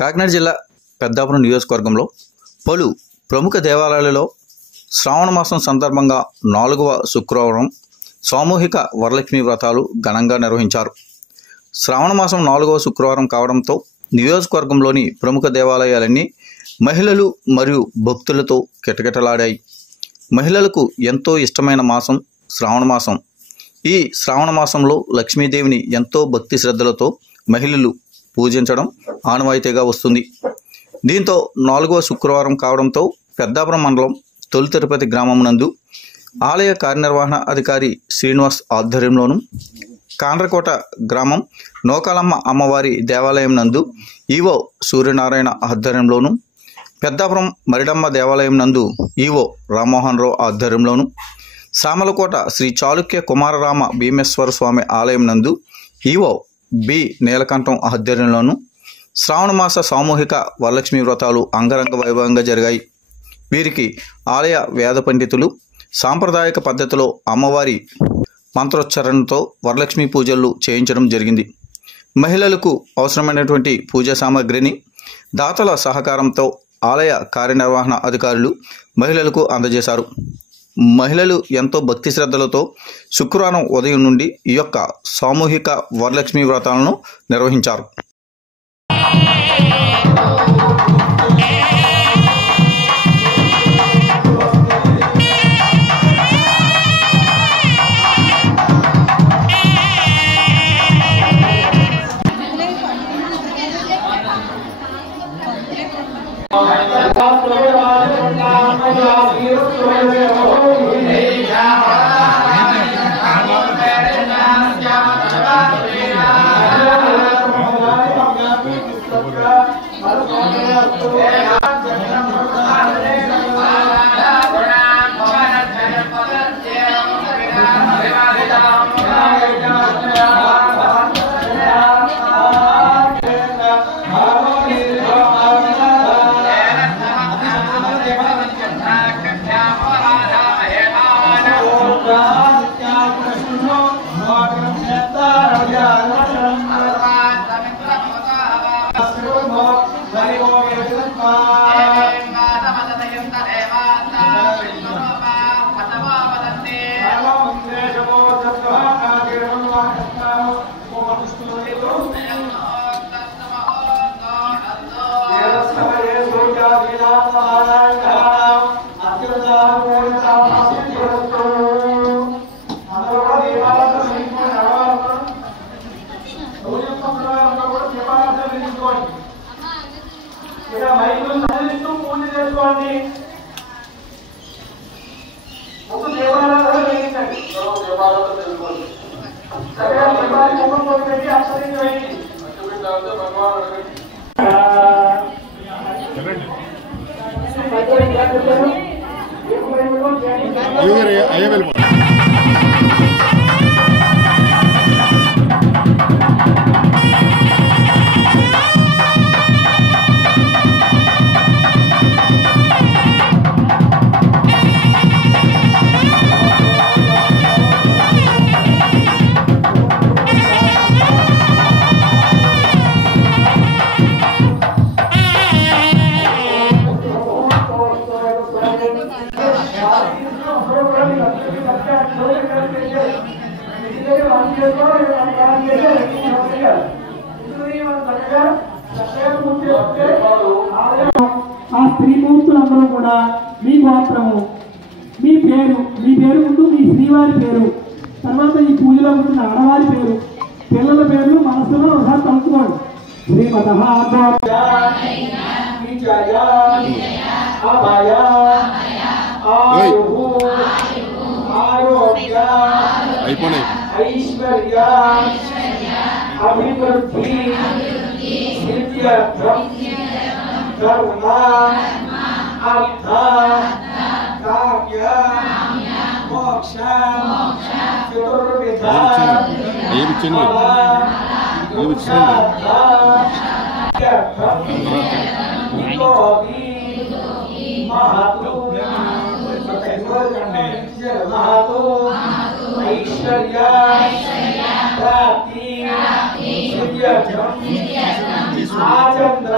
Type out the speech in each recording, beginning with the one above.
కాకినాడ జిల్లా పెద్దాపురం నియోజకవర్గంలో పలు ప్రముఖ దేవాలయాలలో శ్రావణ మాసం సందర్భంగా 4వ శుక్రవారం సామూహిక వరలక్ష్మి వ్రతాలు ఘనంగా నిర్వహించారు. శ్రావణ మాసం 4వ శుక్రవారం కావడంతో నియోజకవర్గంలోని ప్రముఖ దేవాలయాలన్నీ మహిళలు మరియు భక్తులతో కిటకిటలాడాయి. మహిళలకు ఎంతో ఇష్టమైన మాసం శ్రావణ మాసం. ఈ శ్రావణ మాసంలో లక్ష్మీదేవిని ఎంతో భక్తి శ్రద్ధలతో మహిళలు పూజించడం ఆనవాయితీగా వస్తుంది. దీంతో 4వ శుక్రవారం కావడంతో పెద్దాపురం మండలం తొలి తిరుపతి గ్రామం నందు ఆలయ కార్యనిర్వహణ అధికారి శ్రీనివాస్ ఆధ్వర్యంలోను, కాండ్రకోట గ్రామం నోకాలమ్మ అమ్మవారి దేవాలయం నందు ఈవో సూర్యనారాయణ ఆధ్వర్యంలోను, పెద్దాపురం మరిడమ్మ దేవాలయం నందు ఈవో రామ్మోహన్ రావు ఆధ్వర్యంలోను, సామలకోట శ్రీ చాళుక్య కుమారరామ భీమేశ్వర స్వామి ఆలయం నందు ఈవో బి నీలకంఠం ఆధ్వర్యంలోను శ్రావణమాస సామూహిక వరలక్ష్మి వ్రతాలు అంగరంగ వైభవంగా జరిగాయి. వీరికి ఆలయ వేద పండితులు సాంప్రదాయక పద్ధతిలో అమ్మవారి మంత్రోచ్చారణతో వరలక్ష్మి పూజలు చేయించడం జరిగింది. మహిళలకు అవసరమైనటువంటి పూజా సామాగ్రిని దాతల సహకారంతో ఆలయ కార్యనిర్వహణ అధికారులు మహిళలకు అందజేశారు. మహిళలు ఎంతో భక్తి శ్రద్ధలతో శుక్రవారం ఉదయం నుండి ఈ యొక్క సామూహిక వరలక్ష్మి వ్రతాలను నిర్వహించారు. ఆ స్త్రీమూర్తులందరూ కూడా మీ గోత్రము, మీ పేరు ముందు మీ శ్రీవారి పేరు, తర్వాత ఈ పూజలో ఉంటున్న ఆడవారి పేరు, పిల్లల పేర్లు మనసులో ఒకసారి తలుచుకోండి. అభివృద్ధి ధర్మ అర్థ కామ్య మోక్ష చతుర్విధ ఐశ్వర్య प्राप्ति ఆచంద్ర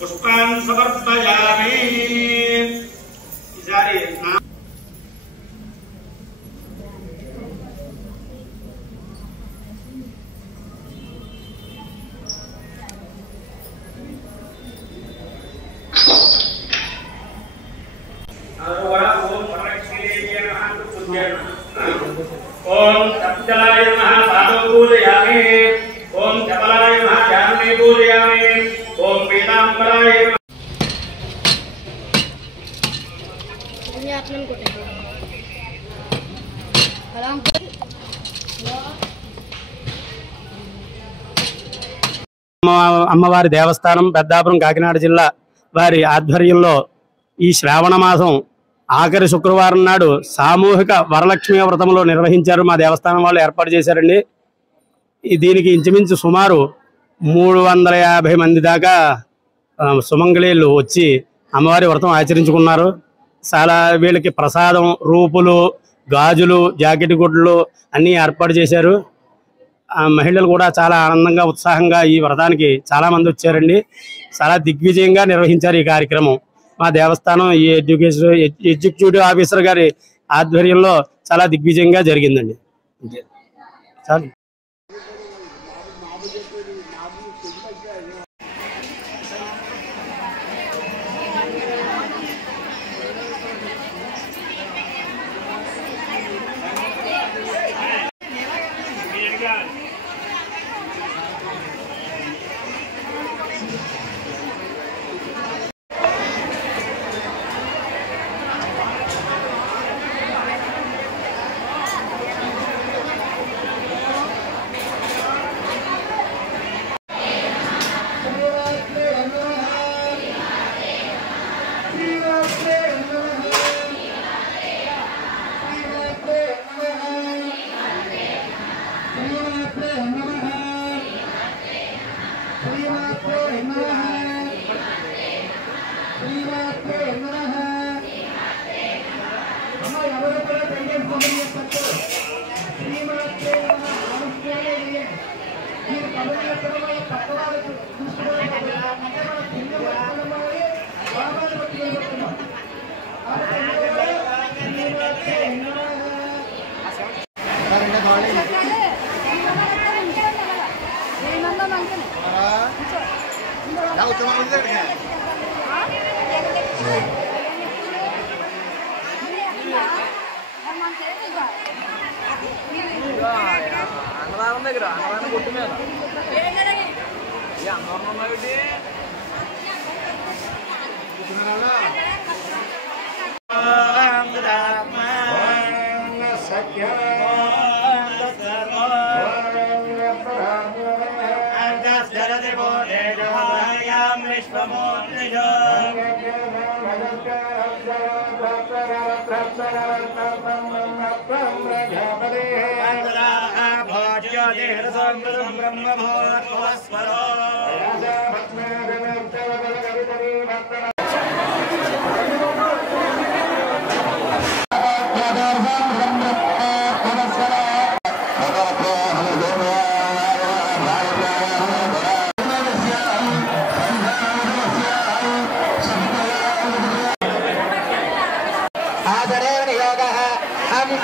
పుష్పాన్ సమర్పయామి. ఈసారి ఓం తప్జలాయ నమః పాదౌ పూజయామి. ఓం చపలాయ నమః ధ్యానే పూజయామి. ఓం పీతాంబరాయ నమః. అమ్మవారి దేవస్థానం పెద్దాపురం కాకినాడ జిల్లా వారి ఆధ్వర్యంలో ఈ శ్రావణ మాసం ఆఖరి శుక్రవారం నాడు సామూహిక వరలక్ష్మి వ్రతంలో నిర్వహించారు. మా దేవస్థానం వాళ్ళు ఏర్పాటు చేశారండి. దీనికి ఇంచుమించు సుమారు 350 మంది దాకా సుమంగళీలు వచ్చి అమ్మవారి వ్రతం ఆచరించుకున్నారు. చాలా వీళ్ళకి ప్రసాదం, రూపులు, గాజులు, జాకెట్ గుడ్లు అన్నీ ఏర్పాటు చేశారు. మహిళలు కూడా చాలా ఆనందంగా, ఉత్సాహంగా ఈ వ్రతానికి చాలామంది వచ్చారండి. చాలా దిగ్విజయంగా నిర్వహించారు ఈ కార్యక్రమం. మా దేవస్థానం ఈ ఎగ్జిక్యూటివ్ ఆఫీసర్ గారి ఆధ్వర్యంలో చాలా దిగ్విజయంగా జరిగిందండి. చాలు. అన్నదానం దగ్గర అన్నదానం కొట్టు మీద అన్నవరం సత్య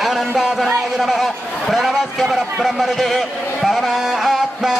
आनंदासनाय नमः प्रणवस्य परब्रह्मऋषिः परमात्मा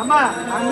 अम्मा